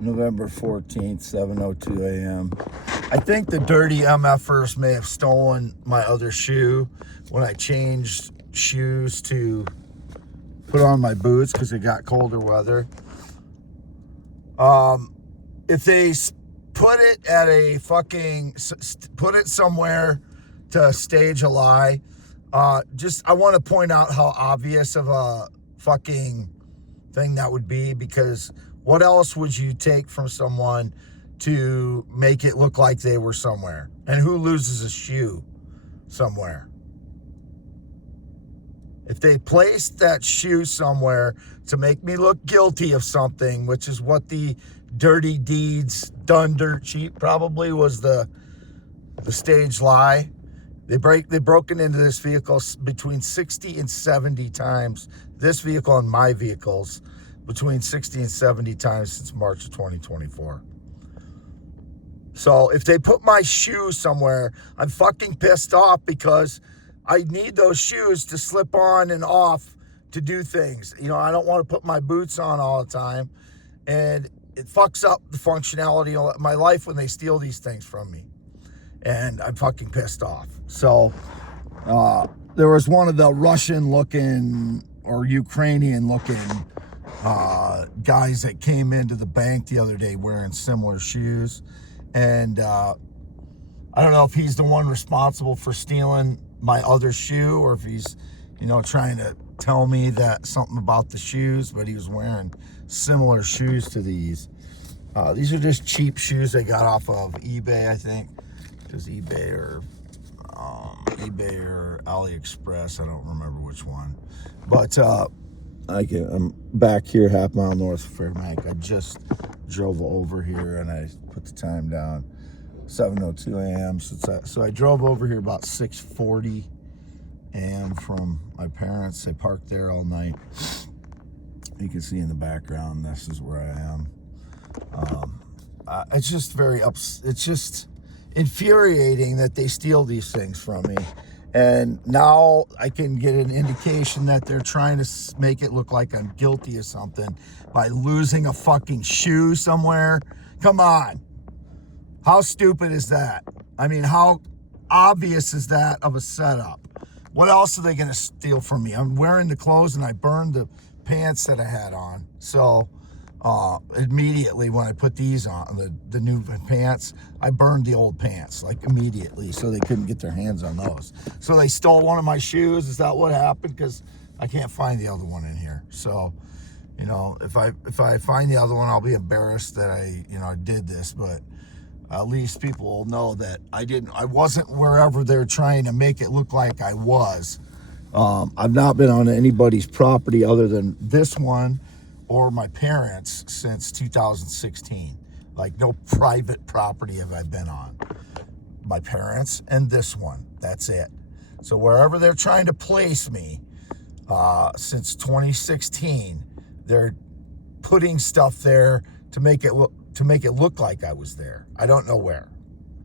November 14th, 7:02 a.m. I think the dirty MFers may have stolen my other shoe when I changed shoes to put on my boots because it got colder weather. If they put it at a put it somewhere to stage a lie, I want to point out how obvious of a fucking thing that would be, because what else would you take from someone to make it look like they were somewhere? And who loses a shoe somewhere? If they placed that shoe somewhere to make me look guilty of something, which is what the dirty deeds done dirt cheap probably was the stage lie. They broken into this vehicle between 60 and 70 times. This vehicle and my vehicles between 60 and 70 times since March of 2024. So if they put my shoes somewhere, I'm fucking pissed off because I need those shoes to slip on and off to do things. You know, I don't want to put my boots on all the time, and it fucks up the functionality of my life when they steal these things from me. And I'm fucking pissed off. So there was one of the Russian-looking or Ukrainian-looking guys that came into the bank the other day wearing similar shoes. And I don't know if he's the one responsible for stealing my other shoe or if he's, trying to tell me that something about the shoes, but he was wearing similar shoes to these. These are just cheap shoes I got off of eBay, I think. Because eBay or AliExpress, I don't remember which one. But I'm back here, half mile north of Fairbank. I just drove over here and I put the time down, 7:02 a.m. So I drove over here about 6:40 a.m. from my parents. They parked there all night. You can see in the background, this is where I am. It's just it's just infuriating that they steal these things from me. And now I can get an indication that they're trying to make it look like I'm guilty of something by losing a fucking shoe somewhere. Come on. How stupid is that? I mean, how obvious is that of a setup? What else are they going to steal from me? I'm wearing the clothes and I burned the pants that I had on. So immediately when I put these on, the new pants, I burned the old pants, like immediately, so they couldn't get their hands on those. So they stole one of my shoes. Is that what happened? Because I can't find the other one in here. So, if I find the other one, I'll be embarrassed that I did this, but at least people will know that I wasn't wherever they're trying to make it look like I was. I've not been on anybody's property other than this one or my parents since 2016. Like, no private property have I been on. My parents and this one, that's it. So wherever they're trying to place me since 2016, they're putting stuff there to make it look like I was there. I don't know where.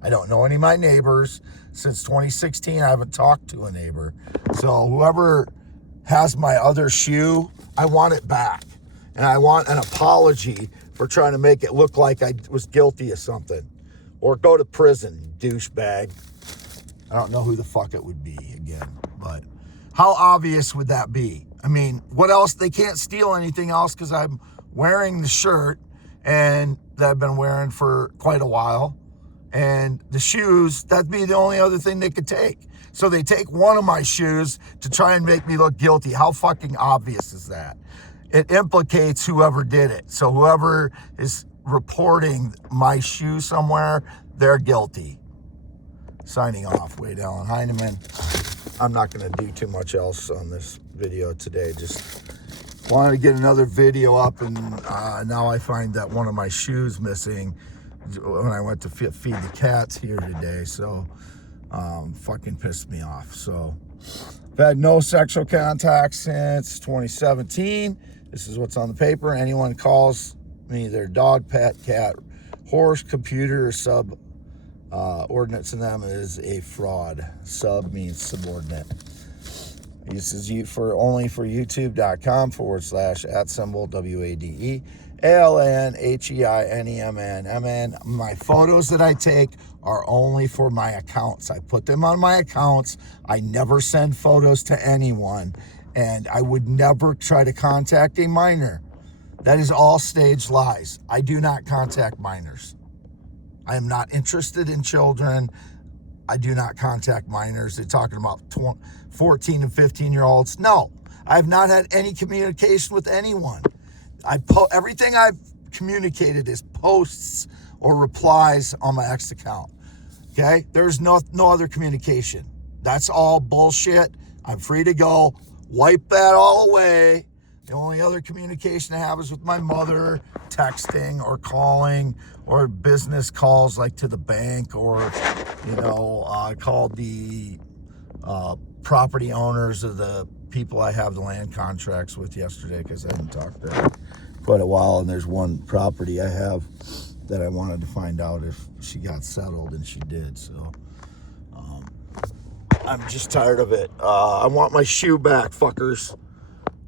I don't know any of my neighbors. Since 2016, I haven't talked to a neighbor. So whoever has my other shoe, I want it back. And I want an apology for trying to make it look like I was guilty of something. Or go to prison, douchebag. I don't know who the fuck it would be again. But how obvious would that be? I mean, what else? They can't steal anything else because I'm wearing the shirt and that I've been wearing for quite a while. And the shoes, that'd be the only other thing they could take. So they take one of my shoes to try and make me look guilty. How fucking obvious is that? It implicates whoever did it. So whoever is reporting my shoe somewhere, they're guilty. Signing off, Wade Allen Heineman. I'm not going to do too much else on this video today. Just wanted to get another video up, and now I find that one of my shoes missing when I went to feed the cats here today. So fucking pissed me off. So I've had no sexual contact since 2017. This is what's on the paper. Anyone calls me their dog, pet, cat, horse, computer, or sub ordinate to them is a fraud. Sub means subordinate. This is only for youtube.com /@ WADE ALANHEINEMN. My photos that I take are only for my accounts. I put them on my accounts. I never send photos to anyone, and I would never try to contact a minor. That is all staged lies. I do not contact minors. I am not interested in children. I do not contact minors. They're talking about 14 and 15-year-olds. No, I have not had any communication with anyone. Everything I've communicated is posts or replies on my X account. Okay? There's no other communication. That's all bullshit. I'm free to go. Wipe that all away. The only other communication I have is with my mother, texting or calling, or business calls like to the bank, or, I called the property owners of the people I have the land contracts with yesterday because I hadn't talked to them quite a while, and there's one property I have that I wanted to find out if she got settled, and she did. So I'm just tired of it. I want my shoe back, fuckers.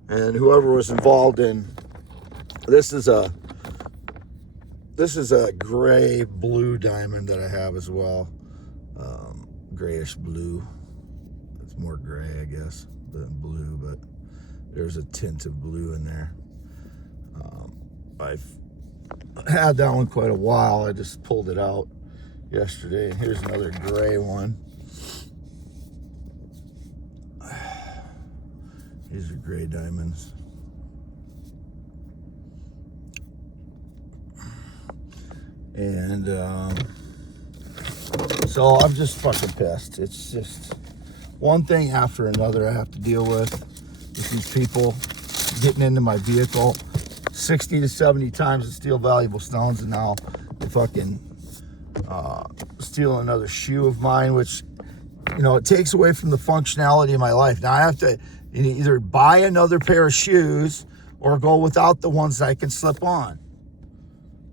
And whoever was involved in this is a gray blue diamond that I have as well. Grayish blue. It's more gray, I guess, than blue, but there's a tint of blue in there. I've had that one quite a while. I just pulled it out yesterday. Here's another gray one. These are gray diamonds. And so I'm just fucking pissed. It's just one thing after another I have to deal with these people getting into my vehicle 60 to 70 times to steal valuable stones, and now they fucking steal another shoe of mine, which, it takes away from the functionality of my life. Now I have to either buy another pair of shoes or go without the ones that I can slip on.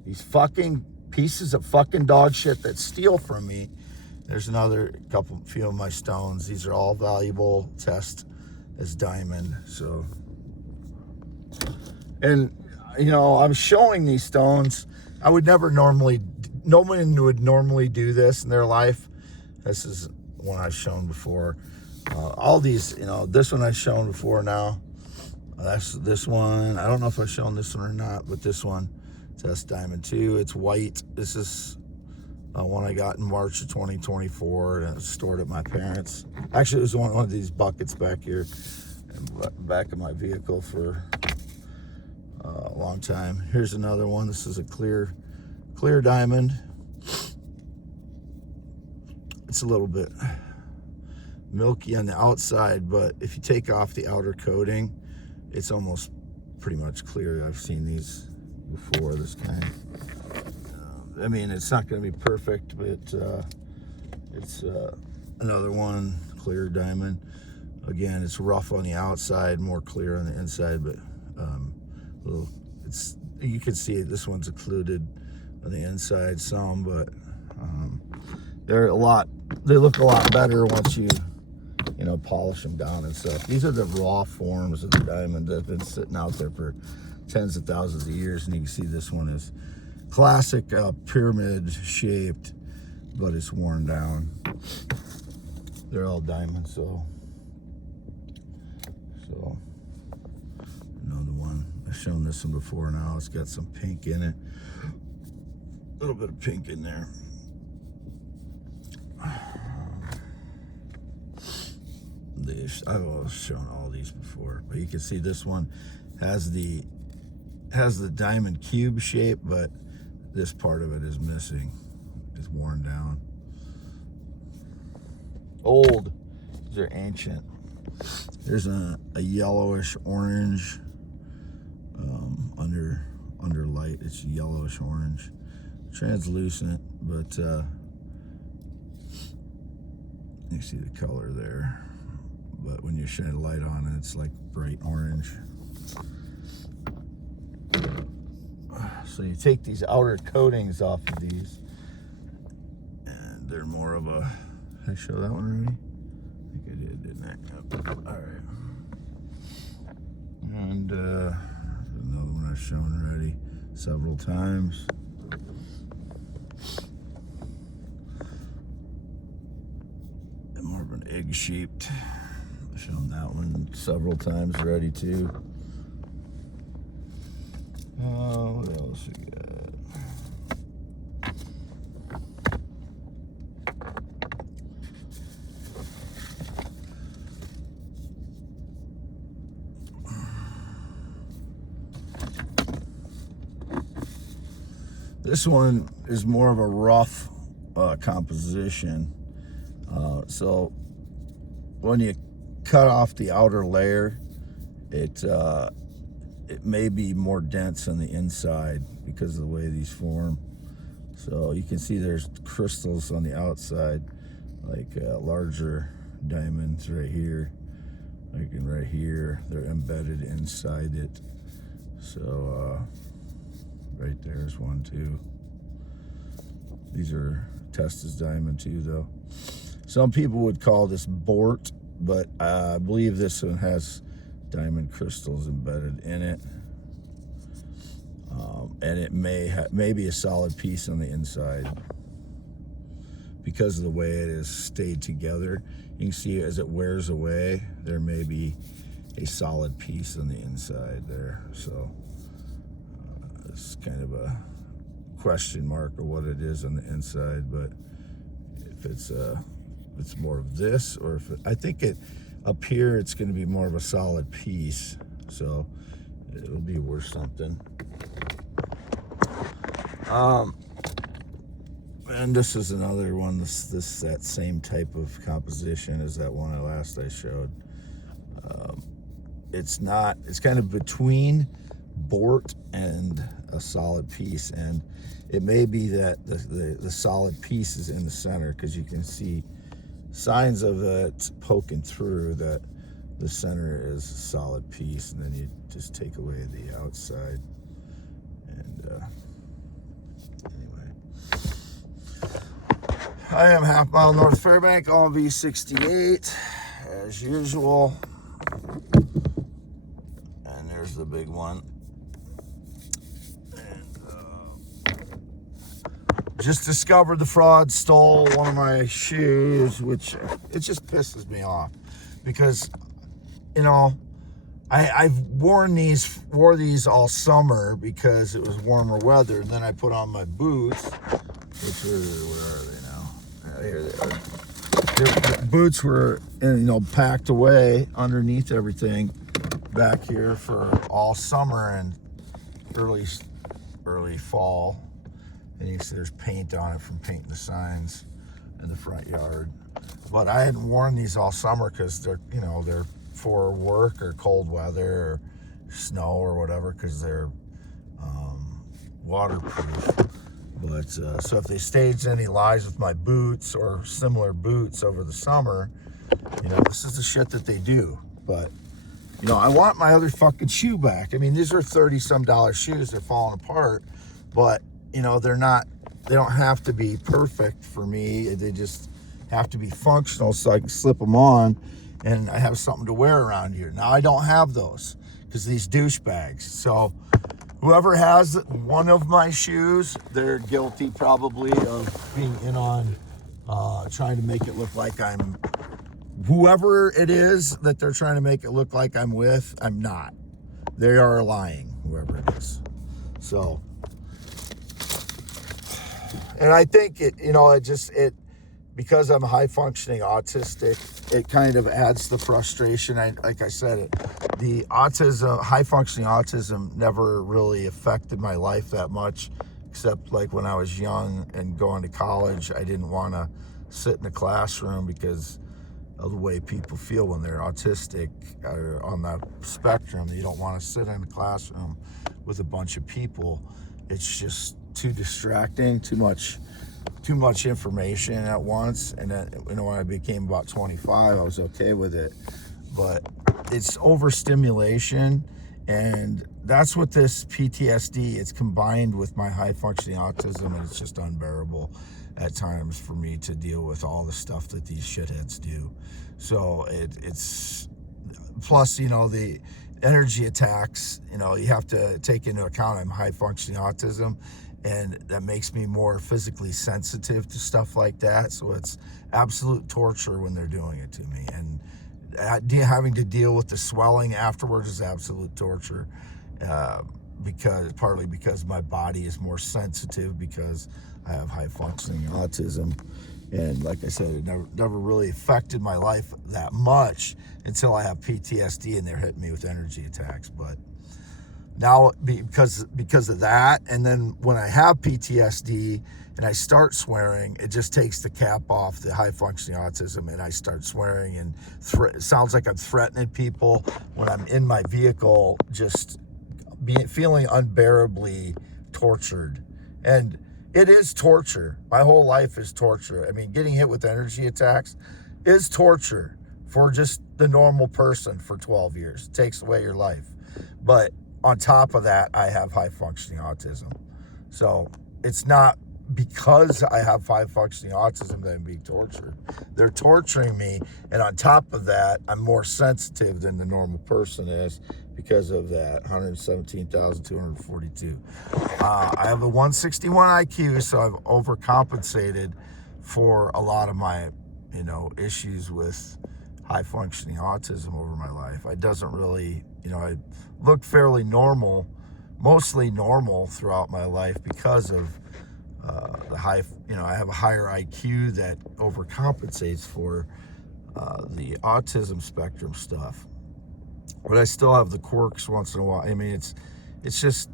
These fucking pieces of fucking dog shit that steal from me. There's few of my stones. These are all valuable, test as diamond. So, and I'm showing these stones. No one would normally do this in their life. This is one I've shown before. All these, this one I've shown before now. That's this one. I don't know if I've shown this one or not, but this one, test diamond too. It's white. This is one I got in March of 2024, and it was stored at my parents'. Actually, it was one of these buckets back here, back of my vehicle for a long time. Here's another one. This is a clear diamond. It's a little bit milky on the outside, but if you take off the outer coating, it's almost pretty much clear. I've seen these before, this kind. It's not going to be perfect, but it's another one, clear diamond. Again, it's rough on the outside, more clear on the inside, but you can see this one's occluded on the inside some, but they look a lot better once you polish them down and stuff. These are the raw forms of the diamond that have been sitting out there for tens of thousands of years, and you can see this one is classic pyramid shaped, but it's worn down. They're all diamonds, so another one. I've shown this one before now. It's got some pink in it, a little bit of pink in there. I've shown all these before, but you can see this one has the diamond cube shape, but this part of it is missing. It's worn down. Old. These are ancient. There's a yellowish orange under light. It's yellowish orange, translucent, but you see the color there. But when you shine a light on it, it's like bright orange. So you take these outer coatings off of these, and they're more of a. Did I show that one already? I think I did, didn't I? Yep. All right. And another one I've shown already. several times. And more of an egg-shaped. I've shown that one several times already too. What else we got? This one is more of a rough composition. So when you cut off the outer layer, it may be more dense on the inside because of the way these form. So you can see there's crystals on the outside, like larger diamonds right here, like right here. They're embedded inside it. So right there's one too. These are Testa's diamond too, though. Some people would call this bort, but I believe this one has diamond crystals embedded in it. And it may be a solid piece on the inside because of the way it is stayed together. You can see as it wears away, there may be a solid piece on the inside there. So it's kind of a question mark of what it is on the inside, but if it's more of this, or if I think it up here, it's going to be more of a solid piece, so it'll be worth something. And this is another one. That same type of composition as that one I showed. It's kind of between bort and a solid piece, and it may be that the solid piece is in the center, because you can see signs of it poking through that the center is a solid piece, and then you just take away the outside. And anyway, I am half mile north Fairbank on V68 as usual, and there's the big one. Just discovered the fraud stole one of my shoes, which it just pisses me off, because, you know, I've wore these all summer because it was warmer weather, and then I put on my boots, which were, where are they now? Here they are. The boots were, packed away underneath everything back here for all summer and early fall. And you can see there's paint on it from painting the signs in the front yard. But I hadn't worn these all summer because they're for work or cold weather or snow or whatever, because they're waterproof. But so if they staged any lies with my boots or similar boots over the summer, this is the shit that they do. But I want my other fucking shoe back. I mean, these are $30-some shoes. They're falling apart, but they don't have to be perfect for me. They just have to be functional so I can slip them on and I have something to wear around here. Now, I don't have those because these douchebags. So whoever has one of my shoes, they're guilty probably of being in on trying to make it look like I'm, whoever it is that they're trying to make it look like I'm with, I'm not. They are lying, whoever it is. So, and I think it because I'm high functioning autistic, it kind of adds the frustration. Like I said, the high functioning autism never really affected my life that much, except like when I was young and going to college, I didn't want to sit in the classroom because of the way people feel when they're autistic or on the spectrum. You don't want to sit in a classroom with a bunch of people. It's just too distracting, too much information at once. And then when I became about 25, I was okay with it, but it's overstimulation, and that's what this PTSD, it's combined with my high functioning autism, and it's just unbearable at times for me to deal with all the stuff that these shitheads do. So it's plus, energy attacks, you know, you have to take into account I'm high functioning autism, and that makes me more physically sensitive to stuff like that. So it's absolute torture when they're doing it to me, and having to deal with the swelling afterwards is absolute torture, partly because my body is more sensitive because I have high functioning autism. And like I said, it never really affected my life that much until I have PTSD and they're hitting me with energy attacks. But now, because of that, and then when I have PTSD and I start swearing, it just takes the cap off the high functioning autism, and I start swearing, and it sounds like I'm threatening people when I'm in my vehicle, just feeling unbearably tortured. And it is torture. My whole life is torture. I mean, getting hit with energy attacks is torture for just the normal person for 12 years. It takes away your life. But on top of that, I have high functioning autism. So it's not because I have high functioning autism that I'm being tortured. They're torturing me. And on top of that, I'm more sensitive than the normal person is because of that 117,242. I have a 161 IQ, so I've overcompensated for a lot of my, issues with high functioning autism over my life. It doesn't really, I look fairly normal, mostly normal throughout my life because of the high, I have a higher IQ that overcompensates for the autism spectrum stuff. But I still have the quirks once in a while. I mean, it's just,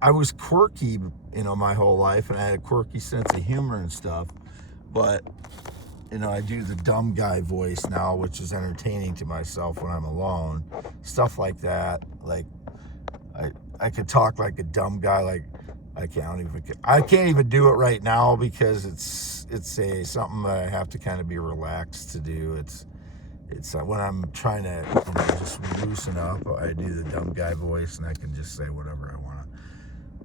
I was quirky, my whole life, and I had a quirky sense of humor and stuff. But, I do the dumb guy voice now, which is entertaining to myself when I'm alone. Stuff like that. Like, I could talk like a dumb guy, like, I can't even do it right now because it's something that I have to kind of be relaxed to do. It's when I'm trying to just loosen up, I do the dumb guy voice, and I can just say whatever I want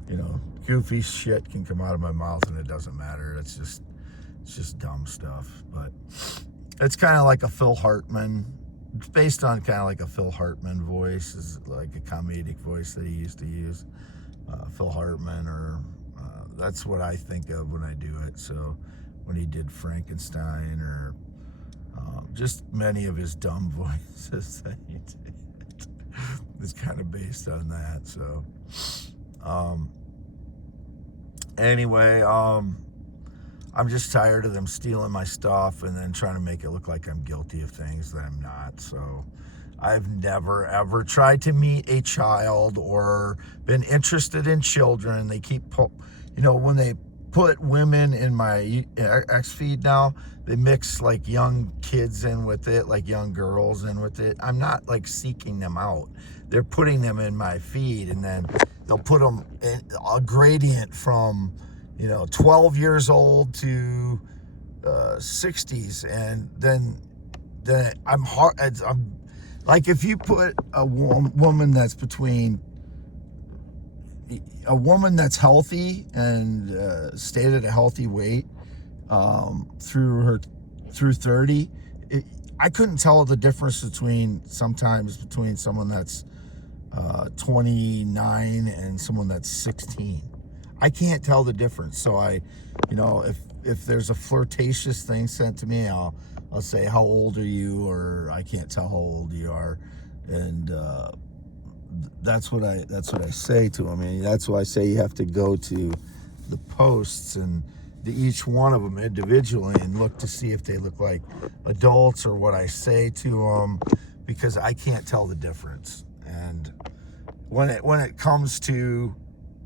to. Goofy shit can come out of my mouth and it doesn't matter. It's just dumb stuff. But it's kind of like a Phil Hartman. It's based on kind of like a Phil Hartman voice, is like a comedic voice that he used to use. Phil Hartman, or that's what I think of when I do it. So when he did Frankenstein, or just many of his dumb voices that he did, it's kind of based on that. So anyway, I'm just tired of them stealing my stuff and then trying to make it look like I'm guilty of things that I'm not. So I've never, ever tried to meet a child or been interested in children. They keep, when they put women in my X feed now, they mix like young kids in with it, like young girls in with it. I'm not like seeking them out. They're putting them in my feed, and then they'll put them in a gradient from, 12 years old to 60s. And then I'm like, if you put a woman that's healthy and stayed at a healthy weight through 30, I couldn't tell the difference between someone that's 29 and someone that's 16. I can't tell the difference. So if there's a flirtatious thing sent to me, I'll say, how old are you? Or I can't tell how old you are. And that's what I say to them. I mean, that's why I say you have to go to the posts and each one of them individually and look to see if they look like adults or what I say to them, because I can't tell the difference. And when it comes to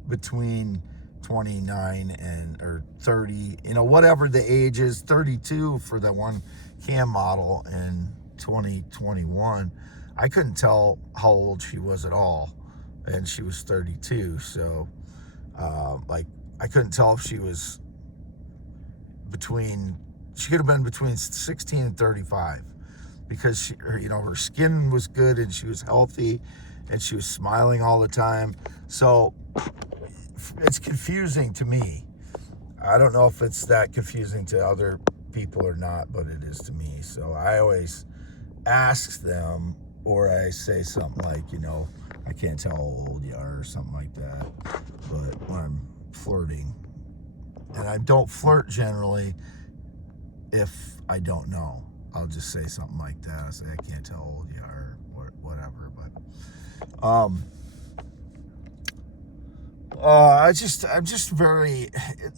between 29 or 30, whatever the age is, 32 for that one cam model in 2021, I couldn't tell how old she was at all, and she was 32. So I couldn't tell if she was she could have been between 16 and 35, because her skin was good and she was healthy and she was smiling all the time. So it's confusing to me. I don't know if it's that confusing to other people or not, but it is to me. So I always ask them, or I say something like, I can't tell how old you are or something like that. But when I'm flirting, and I don't flirt generally if I don't know. I'll just say something like that. I say, I can't tell how old you are or whatever. But I'm just very,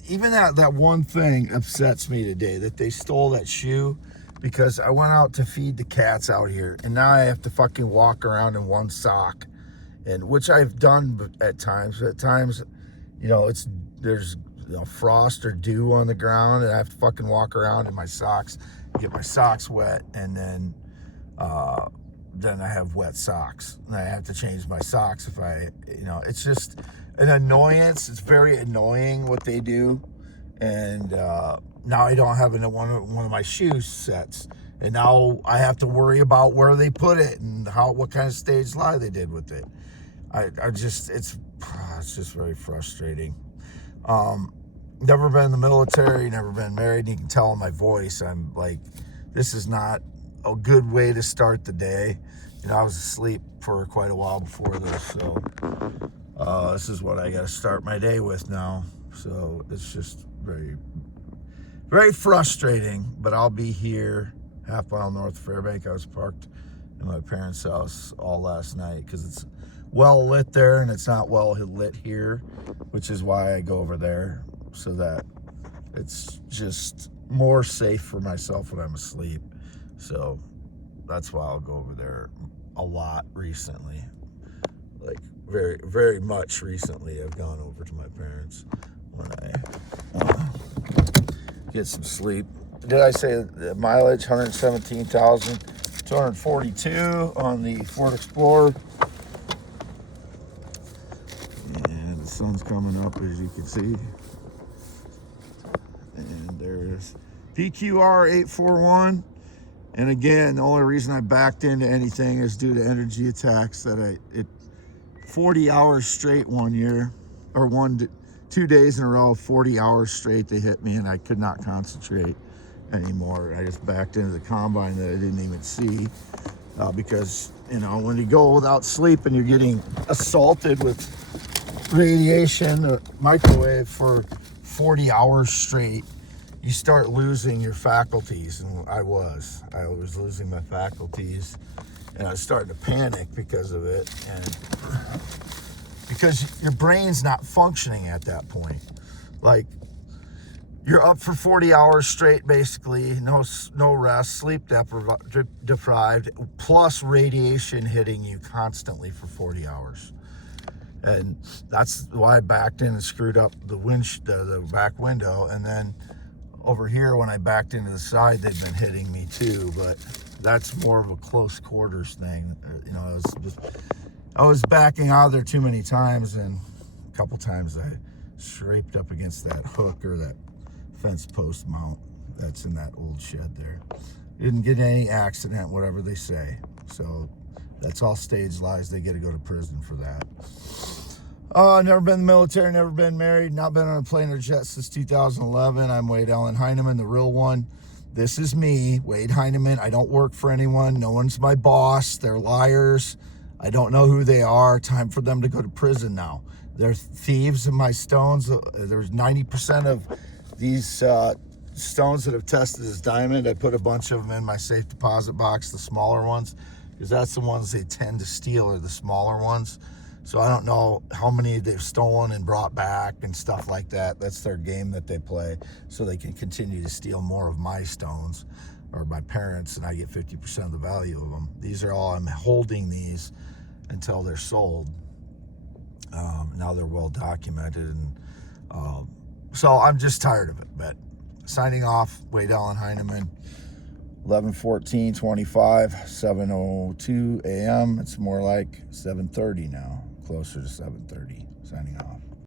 even that one thing upsets me today, that they stole that shoe, because I went out to feed the cats out here, and now I have to fucking walk around in one sock, and which I've done at times. But at times, there's frost or dew on the ground, and I have to fucking walk around in my socks, get my socks wet, and then I have wet socks, and I have to change my socks if it's just an annoyance. It's very annoying what they do. And now I don't have one of my shoe sets, and now I have to worry about where they put it and what kind of stage lie they did with it. It's just very frustrating. Never been in the military, never been married, and you can tell in my voice, I'm like, this is not a good way to start the day. I was asleep for quite a while before this, so this is what I got to start my day with now. So it's just very, very frustrating, but I'll be here half mile north of Fairbank. I was parked in my parents' house all last night because it's well lit there and it's not well lit here, which is why I go over there, so that it's just more safe for myself when I'm asleep. So that's why I'll go over there a lot recently. Like very, very much recently, I've gone over to my parents when I get some sleep. Did I say the mileage? 117,242 on the Ford Explorer. And the sun's coming up, as you can see. And there's PQR 841. And again, the only reason I backed into anything is due to energy attacks that 40 hours straight one year, or 2 days in a row, 40 hours straight, they hit me and I could not concentrate anymore. I just backed into the combine that I didn't even see, because, when you go without sleep and you're getting assaulted with radiation or microwave for 40 hours straight, you start losing your faculties. And I was losing my faculties, and I was starting to panic because of it, and because your brain's not functioning at that point. Like, you're up for 40 hours straight, basically, no rest, sleep deprived, plus radiation hitting you constantly for 40 hours. And that's why I backed in and screwed up the back window. And then over here, when I backed into the side, they've been hitting me too, but that's more of a close quarters thing. I was backing out of there too many times, and a couple times I scraped up against that hook or that fence post mount that's in that old shed there. Didn't get any accident, whatever they say. So that's all stage lies. They get to go to prison for that. Never been in the military, never been married, not been on a plane or jet since 2011. I'm Wade Allen Heineman, the real one. This is me, Wade Heineman. I don't work for anyone. No one's my boss. They're liars. I don't know who they are. Time for them to go to prison now. They're thieves in my stones. There's 90% of these stones that have tested as diamond. I put a bunch of them in my safe deposit box, the smaller ones, because that's the ones they tend to steal, are the smaller ones. So I don't know how many they've stolen and brought back and stuff like that. That's their game that they play, so they can continue to steal more of my stones, or my parents, and I get 50% of the value of them. These are all, I'm holding these until they're sold. Now they're well documented, and so I'm just tired of it. But signing off, Wade Allen Heineman, 11/14/25, 7:02 a.m. It's more like 7:30 now, closer to 7:30. Signing off.